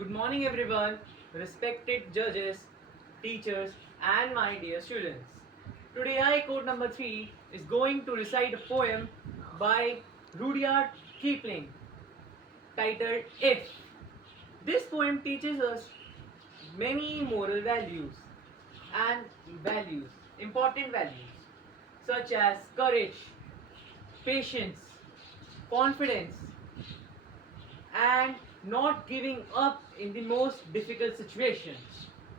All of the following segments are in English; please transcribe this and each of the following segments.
Good morning, everyone, respected judges, teachers, and my dear students. Today, I, code number 3, is going to recite a poem by Rudyard Kipling titled If. This poem teaches us many moral values and important values, such as courage, patience, confidence, and not giving up in the most difficult situations.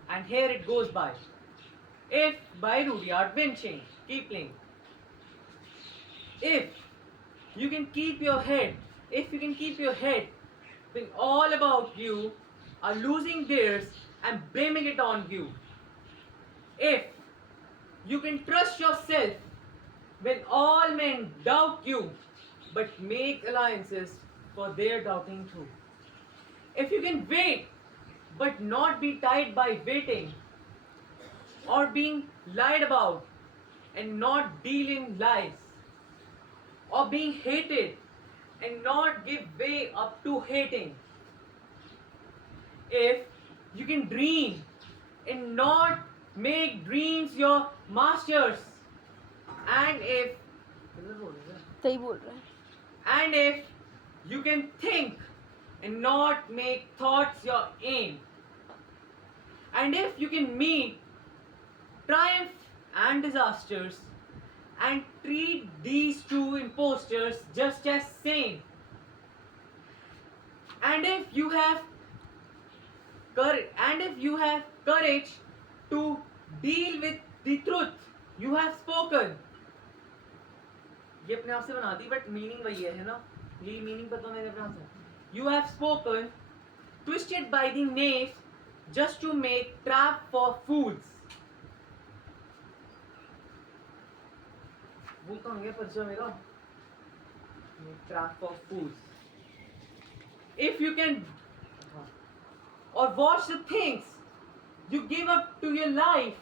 And here it goes by. If by Rudyard Kipling. If you can keep your head, if you can keep your head when all about you are losing theirs and blaming it on you. If you can trust yourself when all men doubt you, but make alliances for their doubting too. If you can wait, but not be tied by waiting, or being lied about and not deal in lies, or being hated and not give way up to hating. If you can dream and not make dreams your masters, and if सही बोल रहा है. and if you can think and not make thoughts your aim, and if you can meet triumph and disasters and treat these two impostors just as same, and if you have courage to deal with the truth you have spoken. ये अपने आप से बना दी but meaning वही है ना. यही meaning पता मेरे अपने आप से. You have spoken, twisted by the knaves, just to make trap for fools. वो कहाँ गया परिचय मेरा? Make trap for fools. If you can, or watch the things you give up to your life,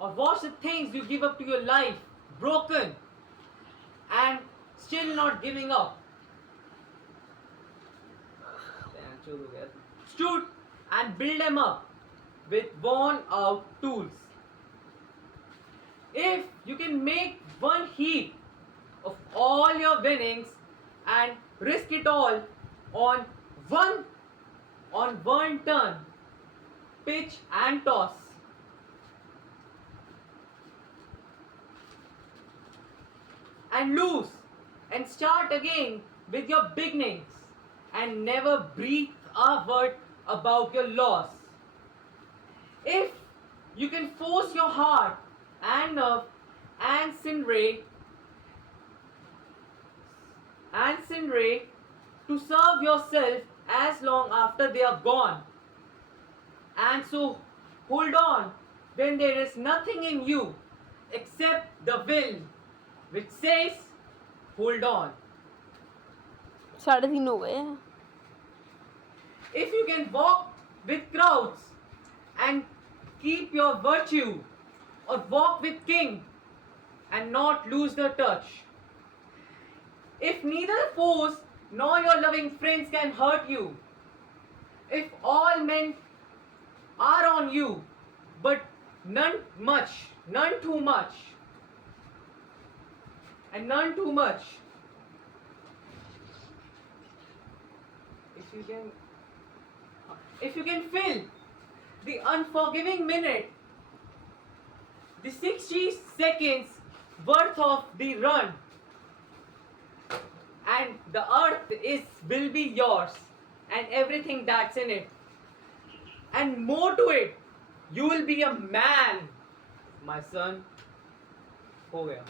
or watch the things you give up to your life broken and still not giving up. Stood and build them up with worn out tools. If you can make one heap of all your winnings and risk it all on one turn, pitch and toss. And lose and start again with your beginnings and never breathe a word about your loss. If you can force your heart and nerve and sin ray to serve yourself as long after they are gone, and so hold on when there is nothing in you except the will which says hold on. 3:30 हो गए हैं. If you can walk with crowds and keep your virtue, or walk with king and not lose the touch. If neither foes nor your loving friends can hurt you, if all men are on you, but none too much, and none too much. If you can fill the unforgiving minute, the 60 seconds worth of the run, and the earth will be yours and everything that's in it, and more to it, you will be a man, my son. हो गया.